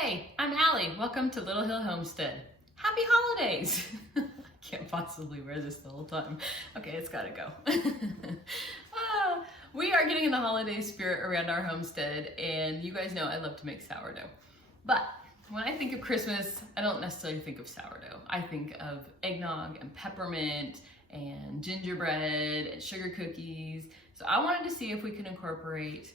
Hey, I'm Ali. Welcome to Little Hill Homestead. Happy holidays! I can't possibly wear this the whole time. Okay, it's gotta go. We are getting in the holiday spirit around our homestead, and you guys know I love to make sourdough. But when I think of Christmas, I don't necessarily think of sourdough. I think of eggnog and peppermint and gingerbread and sugar cookies. So I wanted to see if we could incorporate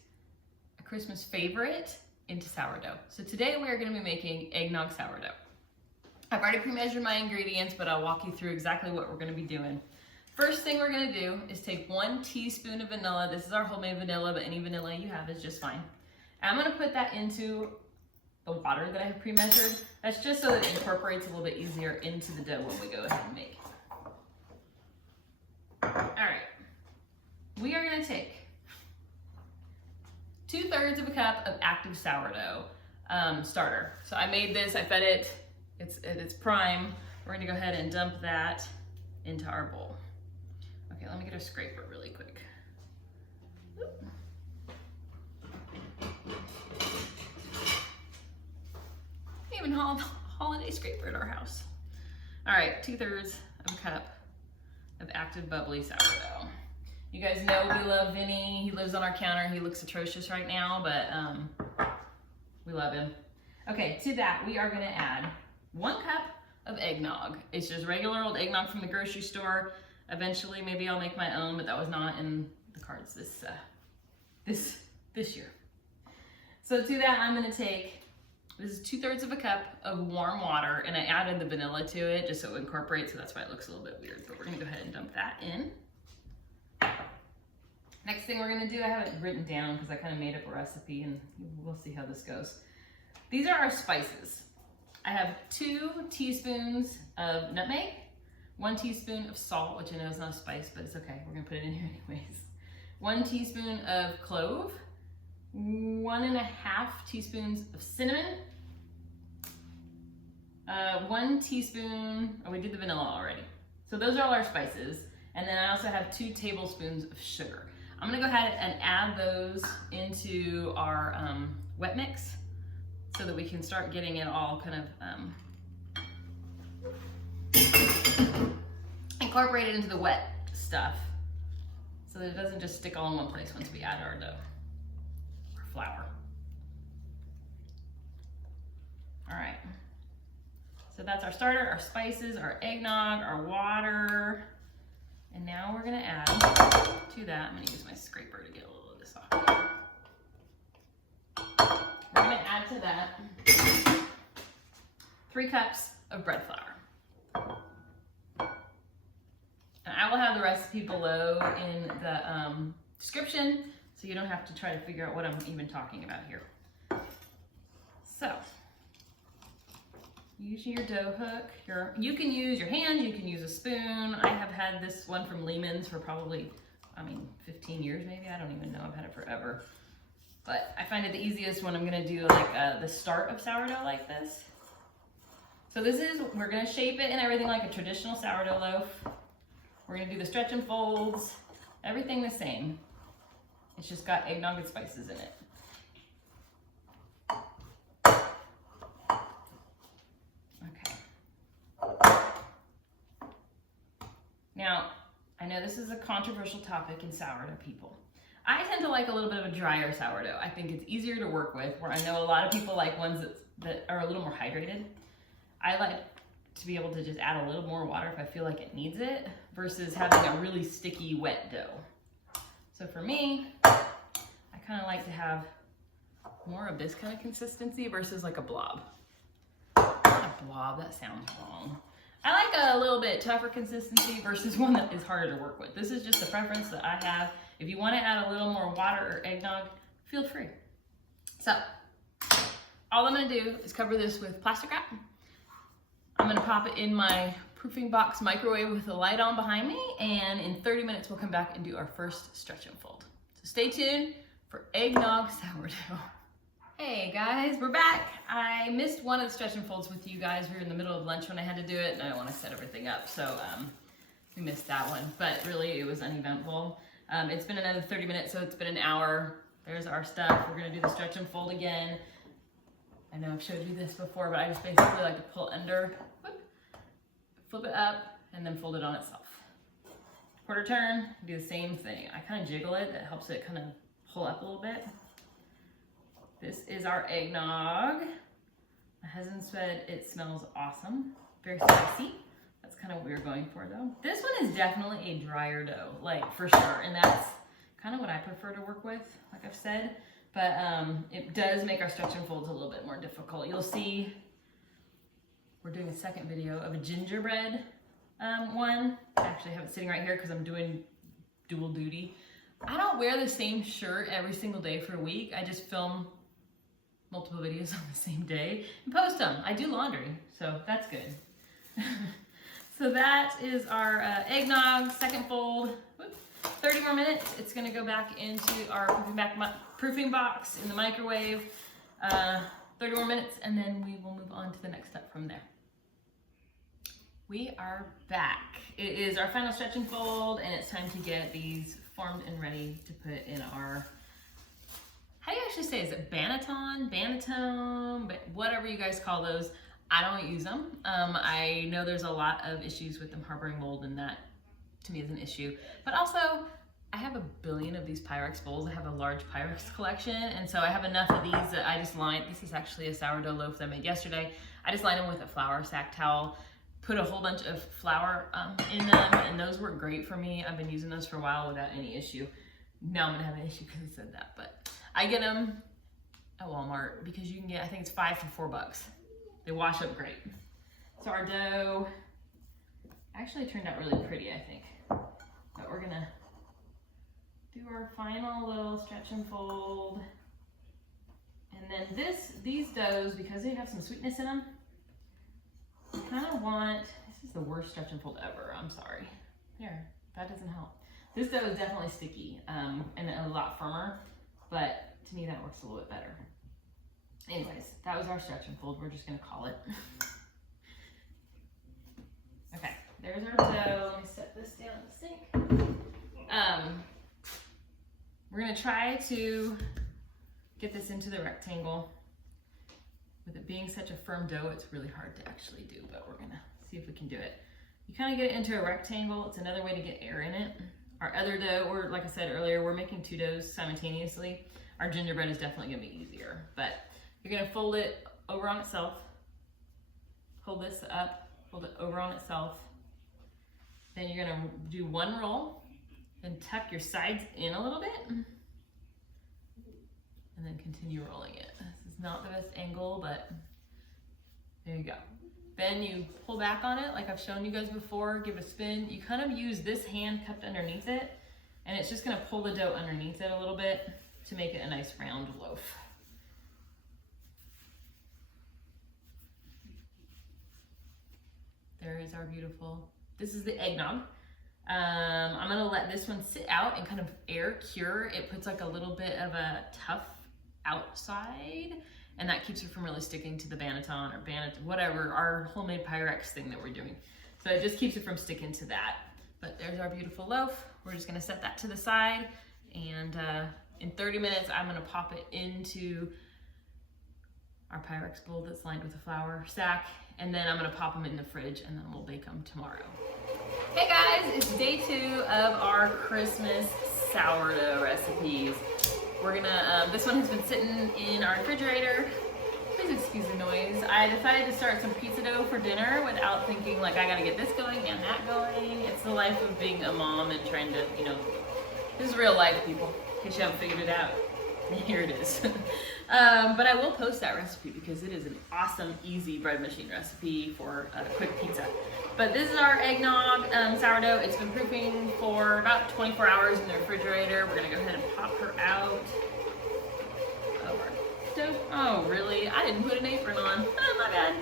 a Christmas favorite into sourdough. So today we are going to be making eggnog sourdough. I've already pre-measured my ingredients, but I'll walk you through exactly what we're going to be doing. First thing we're going to do is take 1 teaspoon of vanilla. This is our homemade vanilla, but any vanilla you have is just fine. I'm going to put that into the water that I have pre-measured. That's just so that it incorporates a little bit easier into the dough when we go ahead and make. All right, we are going to take 2/3 of a cup of active sourdough starter. So I made this, I fed it, it's prime. We're gonna go ahead and dump that into our bowl. Okay, let me get a scraper really quick. Even holiday scraper at our house. All right, 2/3 of a cup of active bubbly sourdough. You guys know we love Vinny. He lives on our counter. He looks atrocious right now, but we love him. Okay, to that we are gonna add 1 cup of eggnog. It's just regular old eggnog from the grocery store. Eventually, maybe I'll make my own, but that was not in the cards this year. So to that, I'm gonna take, this is 2/3 of a cup of warm water, and I added the vanilla to it just so it incorporates, so that's why it looks a little bit weird, but we're gonna go ahead and dump that in. Next thing we're gonna do, I have it written down because I kind of made up a recipe and we'll see how this goes. These are our spices. I have 2 teaspoons of nutmeg, 1 teaspoon of salt, which I know is not a spice, but it's okay. We're gonna put it in here anyways. 1 teaspoon of clove, 1.5 teaspoons of cinnamon, 1 teaspoon, oh, we did the vanilla already. So those are all our spices. And then I also have 2 tablespoons of sugar. I'm gonna go ahead and add those into our wet mix so that we can start getting it all kind of incorporated into the wet stuff so that it doesn't just stick all in one place once we add our dough, our flour. All right, so that's our starter, our spices, our eggnog, our water. And now we're gonna add to that, I'm gonna use my scraper to get a little of this off. We're gonna add to that 3 cups of bread flour. And I will have the recipe below in the description, so you don't have to try to figure out what I'm even talking about here. So, use your dough hook. You can use your hand, you can use a spoon. I have had this one from Lehman's for probably, 15 years maybe. I don't even know, I've had it forever. But I find it the easiest when I'm gonna do like the start of sourdough like this. So we're gonna shape it and everything like a traditional sourdough loaf. We're gonna do the stretch and folds, everything the same. It's just got eggnog and spices in it. Now, I know this is a controversial topic in sourdough people. I tend to like a little bit of a drier sourdough. I think it's easier to work with, where I know a lot of people like ones that are a little more hydrated. I like to be able to just add a little more water if I feel like it needs it, versus having a really sticky, wet dough. So for me, I kind of like to have more of this kind of consistency versus like a blob. Not a blob, that sounds wrong. I like a little bit tougher consistency versus one that is harder to work with. This is just a preference that I have. If you want to add a little more water or eggnog, feel free. So, all I'm going to do is cover this with plastic wrap. I'm going to pop it in my proofing box microwave with the light on behind me, and in 30 minutes we'll come back and do our first stretch and fold. So stay tuned for eggnog sourdough. Hey guys, we're back. I missed one of the stretch and folds with you guys. We were in the middle of lunch when I had to do it, and I want to set everything up, so we missed that one, but really it was uneventful. It's been another 30 minutes, so it's been an hour. There's our stuff. We're gonna do the stretch and fold again. I know I've showed you this before, but I just basically like to pull under, whoop, flip it up, and then fold it on itself. Quarter turn, do the same thing. I kind of jiggle it, that helps it kind of pull up a little bit. This is our eggnog. My husband said it smells awesome, very spicy. That's kind of what we were going for though. This one is definitely a drier dough, like for sure, and that's kind of what I prefer to work with, like I've said, but it does make our stretch and folds a little bit more difficult. You'll see we're doing a second video of a gingerbread one. I actually have it sitting right here because I'm doing dual duty. I don't wear the same shirt every single day for a week. I just film multiple videos on the same day and post them. I do laundry, so that's good. So that is our eggnog, second fold. Whoops. 30 more minutes. It's gonna go back into our proofing box in the microwave. 30 more minutes, and then we will move on to the next step from there. We are back. It is our final stretch and fold, and it's time to get these formed and ready to put in our, how do you actually say, is it banetone, but whatever you guys call those. I don't use them. I know there's a lot of issues with them harboring mold, and that to me is an issue. But also, I have a billion of these Pyrex bowls. I have a large Pyrex collection, and so I have enough of these that I just line, this is actually a sourdough loaf that I made yesterday. I just line them with a flour sack towel, put a whole bunch of flour in them, and those work great for me. I've been using those for a while without any issue. Now I'm gonna have an issue because I said that, but I get them at Walmart because you can get, I think it's $5 to $4. They wash up great. So our dough actually turned out really pretty, I think. But we're gonna do our final little stretch and fold. And then these doughs, because they have some sweetness in them, you kind of want, this is the worst stretch and fold ever, I'm sorry. There, that doesn't help. This dough is definitely sticky and a lot firmer, but to me that works a little bit better. Anyways, that was our stretch and fold. We're just gonna call it. Okay, there's our dough. Let me set this down in the sink. We're gonna try to get this into the rectangle. With it being such a firm dough, it's really hard to actually do, but we're gonna see if we can do it. You kind of get it into a rectangle. It's another way to get air in it. Our other dough, or like I said earlier, we're making two doughs simultaneously. Our gingerbread is definitely gonna be easier, but you're gonna fold it over on itself, pull this up, fold it over on itself. Then you're gonna do one roll, then tuck your sides in a little bit, and then continue rolling it. This is not the best angle, but there you go. Then you pull back on it like I've shown you guys before, give a spin. You kind of use this hand cupped underneath it, and it's just gonna pull the dough underneath it a little bit to make it a nice round loaf. There is our beautiful, this is the eggnog. I'm gonna let this one sit out and kind of air cure. It puts like a little bit of a tough outside, and that keeps it from really sticking to the banetone or whatever, our homemade Pyrex thing that we're doing. So it just keeps it from sticking to that. But there's our beautiful loaf. We're just gonna set that to the side, and in 30 minutes, I'm gonna pop it into our Pyrex bowl that's lined with a flour sack, and then I'm gonna pop them in the fridge, and then we'll bake them tomorrow. Hey guys, it's day 2 of our Christmas sourdough recipes. We're gonna, this one has been sitting in our refrigerator. Please excuse the noise. I decided to start some pizza dough for dinner without thinking like I gotta get this going and that going. It's the life of being a mom and trying to, you know, this is real life, people, in case you haven't figured it out. Here it is. But I will post that recipe because it is an awesome, easy bread machine recipe for a quick pizza. But this is our eggnog sourdough. It's been proofing for about 24 hours in the refrigerator. We're gonna go ahead and pop her out of our stove. Oh, really? I didn't put an apron on. Oh, my bad.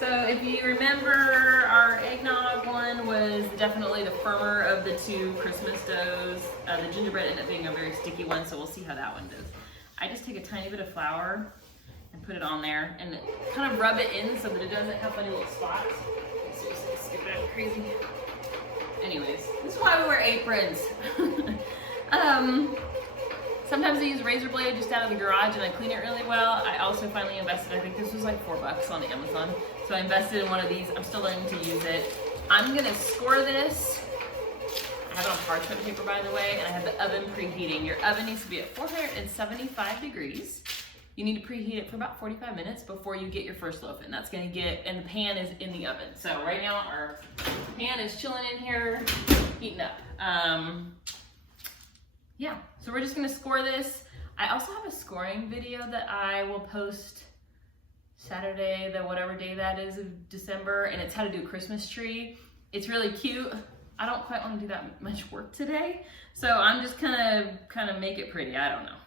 So if you remember, our eggnog one was definitely the firmer of the two Christmas doughs. The gingerbread ended up being a very sticky one, so we'll see how that one does. I just take a tiny bit of flour and put it on there and kind of rub it in so that it doesn't have funny little spots. Seriously, skip it out crazy. Anyways, this is why we wear aprons. Sometimes I use a razor blade just out of the garage and I clean it really well. I also finally invested, I think this was like $4 on Amazon. So I invested in one of these. I'm still learning to use it. I'm gonna score this. I have it on parchment paper, by the way, and I have the oven preheating. Your oven needs to be at 475 degrees. You need to preheat it for about 45 minutes before you get your first loaf in. That's gonna get, and the pan is in the oven. So right now our pan is chilling in here, heating up. Yeah, so we're just gonna score this. I also have a scoring video that I will post Saturday, the whatever day that is of December, and it's how to do a Christmas tree. It's really cute. I don't quite want to do that much work today, so I'm just kind of make it pretty. I don't know.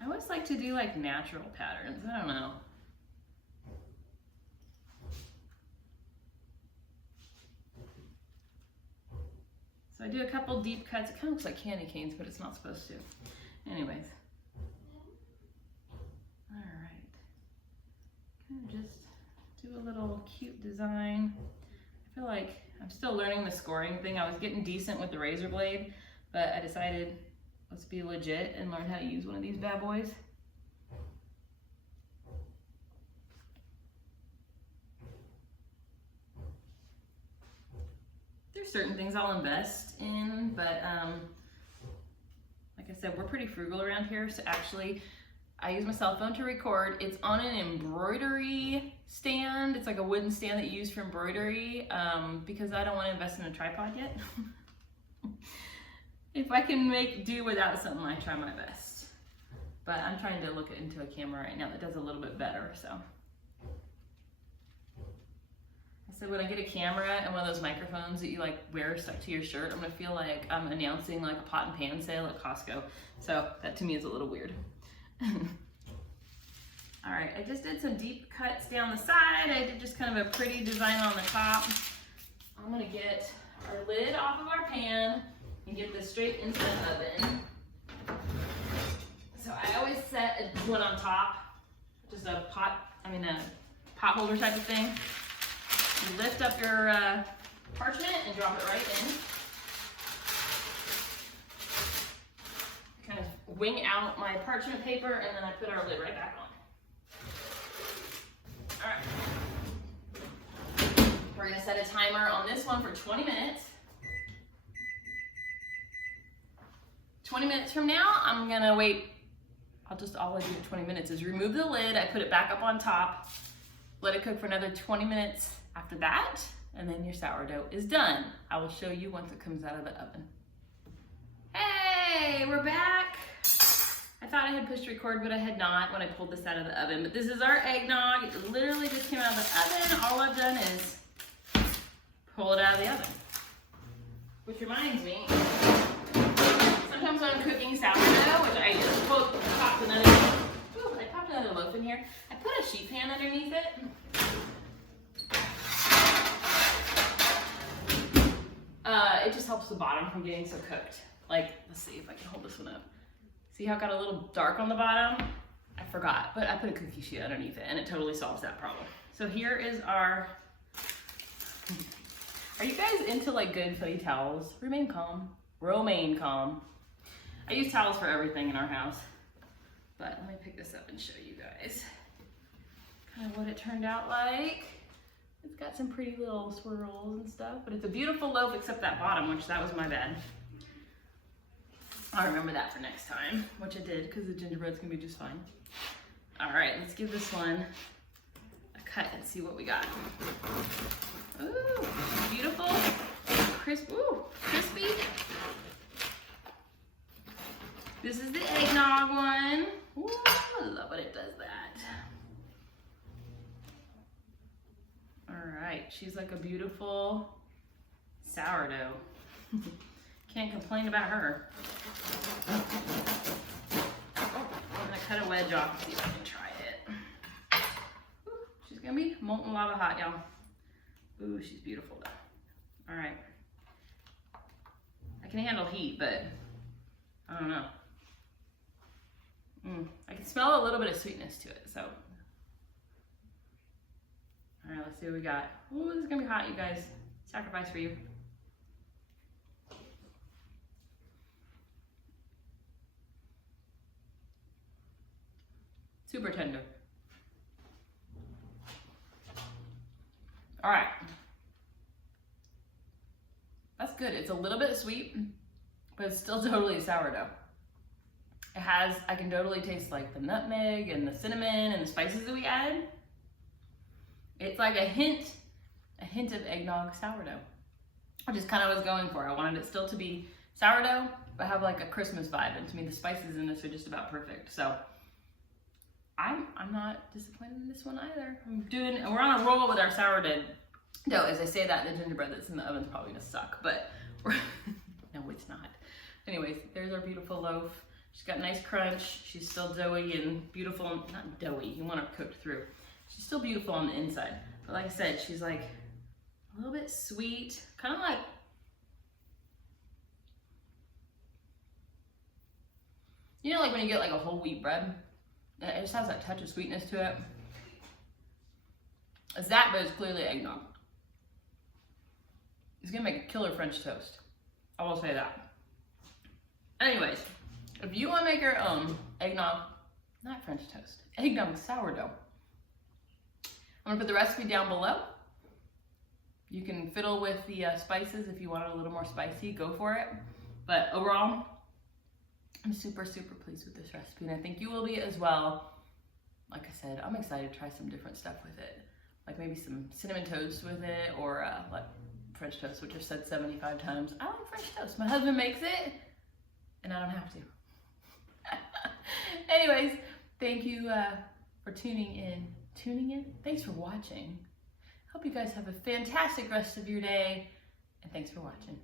I always like to do like natural patterns. I don't know. So I do a couple deep cuts. It kind of looks like candy canes, but it's not supposed to. Anyways. All right. Kind of just do a little cute design. I feel like I'm still learning the scoring thing. I was getting decent with the razor blade, but I decided let's be legit and learn how to use one of these bad boys. There's certain things I'll invest in, but like I said, we're pretty frugal around here. So actually, I use my cell phone to record. It's on an embroidery stand. It's like a wooden stand that you use for embroidery because I don't want to invest in a tripod yet. If I can make do without something, I try my best. But I'm trying to look into a camera right now that does a little bit better, so. So when I get a camera and one of those microphones that you like wear stuck to your shirt, I'm gonna feel like I'm announcing like a pot and pan sale at Costco. So that to me is a little weird. All right, I just did some deep cuts down the side. I did just kind of a pretty design on the top. I'm gonna get our lid off of our pan and get this straight into the oven. So I always set one on top, just a pot holder type of thing. You lift up your parchment and drop it right in. Kind of wing out my parchment paper and then I put our lid right back on. All right. We're gonna set a timer on this one for 20 minutes. 20 minutes from now, I'm gonna wait. All I do in 20 minutes is remove the lid, I put it back up on top, let it cook for another 20 minutes after that, and then your sourdough is done. I will show you once it comes out of the oven. Hey, we're back. I thought I had pushed record, but I had not when I pulled this out of the oven. But this is our eggnog. It literally just came out of the oven. All I've done is pull it out of the oven. Which reminds me, sometimes when I'm cooking sourdough, which I just popped another loaf in here. I put a sheet pan underneath it. It just helps the bottom from getting so cooked. Like, let's see if I can hold this one up. See how it got a little dark on the bottom? I forgot, but I put a cookie sheet underneath it and it totally solves that problem. So here is our, are you guys into like good footy towels? Remain calm. Romaine calm. I use towels for everything in our house. But let me pick this up and show you guys kind of what it turned out like. It's got some pretty little swirls and stuff, but it's a beautiful loaf except that bottom, which that was my bad. I'll remember that for next time, which I did because the gingerbread's gonna be just fine. All right, let's give this one a cut and see what we got. Ooh, beautiful, crisp, ooh, crispy. This is the eggnog one. Ooh, I love when it does that. All right, she's like a beautiful sourdough. Can't complain about her. I'm gonna cut a wedge off and see if I can try it. Ooh, she's gonna be molten lava hot, y'all. Ooh, she's beautiful though. All right. I can handle heat, but I don't know. I can smell a little bit of sweetness to it, so. All right, let's see what we got. Ooh, this is gonna be hot, you guys. Sacrifice for you. Super tender. All right. That's good. It's a little bit sweet, but it's still totally sourdough. It has, I can totally taste like the nutmeg and the cinnamon and the spices that we add. It's like a hint of eggnog sourdough, which is kind of what I was going for. I wanted it still to be sourdough, but have like a Christmas vibe. And to me, the spices in this are just about perfect. So I'm not disappointed in this one either. We're on a roll with our sourdough dough. As I say that, the gingerbread that's in the oven's probably gonna suck, but no, it's not. Anyways, there's our beautiful loaf. She's got nice crunch. She's still doughy and beautiful. Not doughy, you want her cooked through. She's still beautiful on the inside. But like I said, she's like a little bit sweet, kind of like, you know, like when you get like a whole wheat bread, it just has that touch of sweetness to it. It's that, but it's clearly eggnog. It's gonna make a killer French toast. I will say that. Anyways, if you want to make your own eggnog, not French toast, eggnog sourdough, I'm gonna put the recipe down below. You can fiddle with the spices if you want it a little more spicy, go for it. But overall, I'm super, super pleased with this recipe, and I think you will be as well. Like I said, I'm excited to try some different stuff with it. Like maybe some cinnamon toast with it, or like French toast, which I've said 75 times. I like French toast. My husband makes it, and I don't have to. Anyways, thank you for tuning in. Thanks for watching. Hope you guys have a fantastic rest of your day, and thanks for watching.